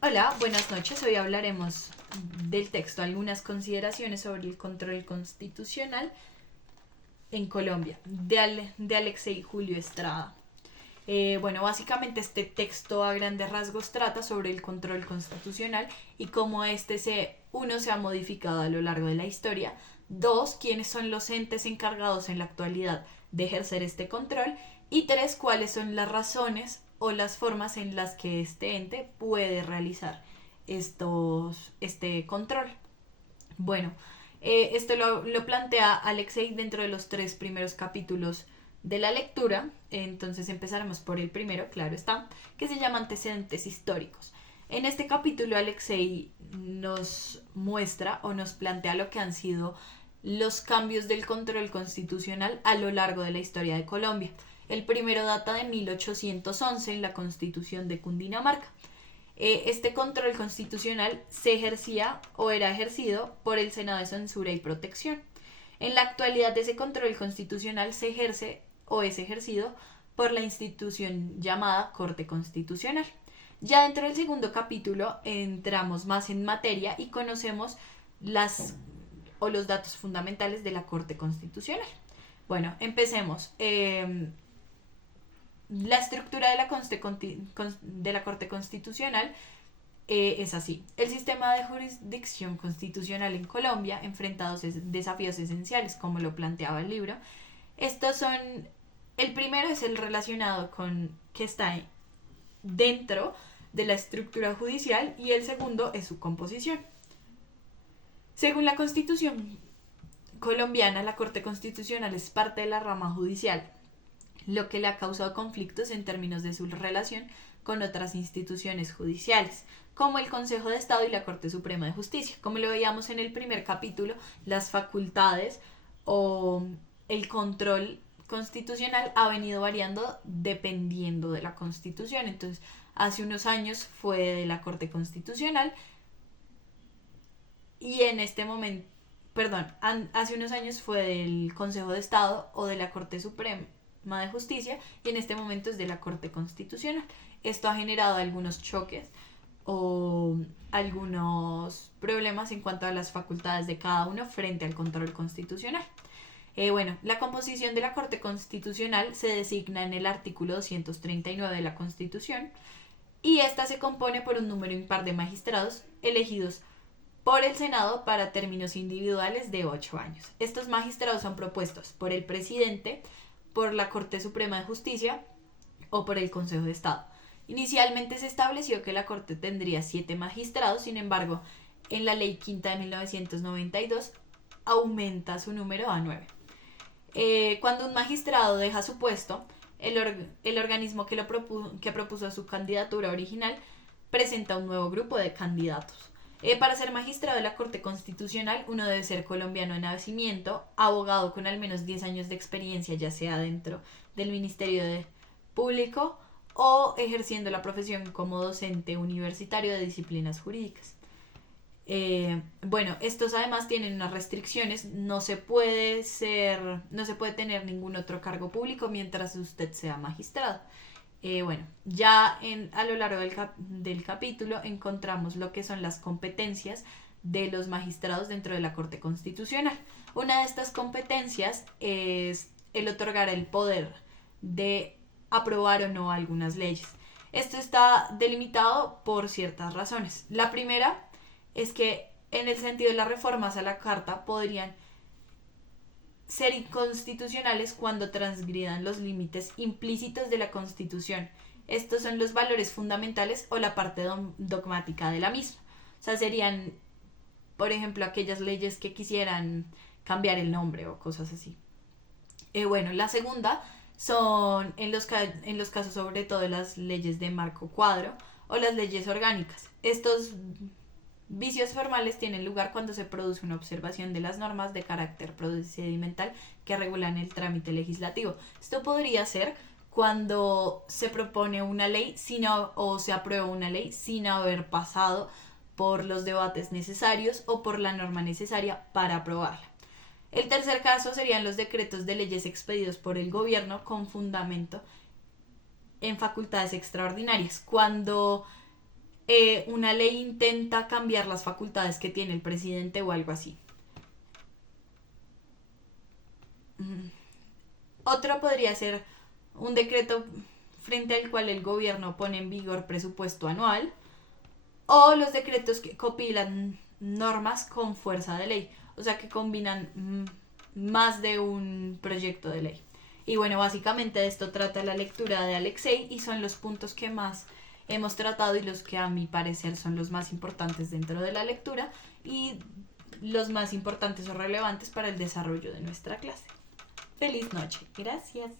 Hola, buenas noches. Hoy hablaremos del texto, algunas consideraciones sobre el control constitucional en Colombia, de Alexei Julio Estrada. Básicamente este texto a grandes rasgos trata sobre el control constitucional y cómo uno, se ha modificado a lo largo de la historia, dos, quiénes son los entes encargados en la actualidad de ejercer este control y tres, cuáles son las razones o las formas en las que este ente puede realizar este control. Bueno, esto lo plantea Alexei dentro de los tres primeros capítulos de la lectura. Entonces empezaremos por el primero, claro está, que se llama Antecedentes históricos. En este capítulo Alexei nos muestra o nos plantea lo que han sido los cambios del control constitucional a lo largo de la historia de Colombia. El primero data de 1811 en la Constitución de Cundinamarca. Este control constitucional se ejercía o era ejercido por el Senado de Censura y Protección. En la actualidad ese control constitucional se ejerce o es ejercido por la institución llamada Corte Constitucional. Ya dentro del segundo capítulo entramos más en materia y conocemos las o los datos fundamentales de la Corte Constitucional. Bueno, empecemos. La estructura de la Corte Constitucional es así. El sistema de jurisdicción constitucional en Colombia enfrenta dos desafíos esenciales, como lo planteaba el libro. Estos son, el primero es el relacionado con que está dentro de la estructura judicial y el segundo es su composición. Según la Constitución colombiana, la Corte Constitucional es parte de la rama judicial, lo que le ha causado conflictos en términos de su relación con otras instituciones judiciales, como el Consejo de Estado y la Corte Suprema de Justicia. Como lo veíamos en el primer capítulo, las facultades o el control constitucional ha venido variando dependiendo de la Constitución. Entonces, hace unos años fue de la Corte Constitucional y en este momento, hace unos años fue del Consejo de Estado o de la Corte Suprema de Justicia y en este momento es de la Corte Constitucional. Esto ha generado algunos choques o algunos problemas en cuanto a las facultades de cada uno frente al control constitucional. La composición de la Corte Constitucional se designa en el artículo 239 de la Constitución y esta se compone por un número impar de magistrados elegidos por el Senado para términos individuales de 8 años. Estos magistrados son propuestos por el presidente, por la Corte Suprema de Justicia o por el Consejo de Estado. Inicialmente se estableció que la Corte tendría 7 magistrados, sin embargo, en la Ley Quinta de 1992 aumenta su número a 9. Cuando un magistrado deja su puesto, el organismo que propuso su candidatura original presenta un nuevo grupo de candidatos. Para ser magistrado de la Corte Constitucional, uno debe ser colombiano de nacimiento, abogado con al menos 10 años de experiencia, ya sea dentro del Ministerio Público o ejerciendo la profesión como docente universitario de disciplinas jurídicas. Estos además tienen unas restricciones, no se puede tener ningún otro cargo público mientras usted sea magistrado. A lo largo del capítulo encontramos lo que son las competencias de los magistrados dentro de la Corte Constitucional. Una de estas competencias es el otorgar el poder de aprobar o no algunas leyes. Esto está delimitado por ciertas razones. La primera es que en el sentido de las reformas a la Carta podrían ser inconstitucionales cuando transgridan los límites implícitos de la Constitución. Estos son los valores fundamentales o la parte dogmática de la misma. O sea, serían, por ejemplo, aquellas leyes que quisieran cambiar el nombre o cosas así. La segunda son en los casos sobre todo de las leyes de marco cuadro o las leyes orgánicas. Estos vicios formales tienen lugar cuando se produce una observación de las normas de carácter procedimental que regulan el trámite legislativo. Esto podría ser cuando se propone una ley o se aprueba una ley sin haber pasado por los debates necesarios o por la norma necesaria para aprobarla. El tercer caso serían los decretos de leyes expedidos por el gobierno con fundamento en facultades extraordinarias, cuando una ley intenta cambiar las facultades que tiene el presidente o algo así. Otro podría ser un decreto frente al cual el gobierno pone en vigor presupuesto anual, o los decretos que compilan normas con fuerza de ley, o sea que combinan más de un proyecto de ley. Y bueno, básicamente de esto trata la lectura de Alexei y son los puntos que más hemos tratado y los que a mi parecer son los más importantes dentro de la lectura y los más importantes o relevantes para el desarrollo de nuestra clase. Feliz noche. Gracias.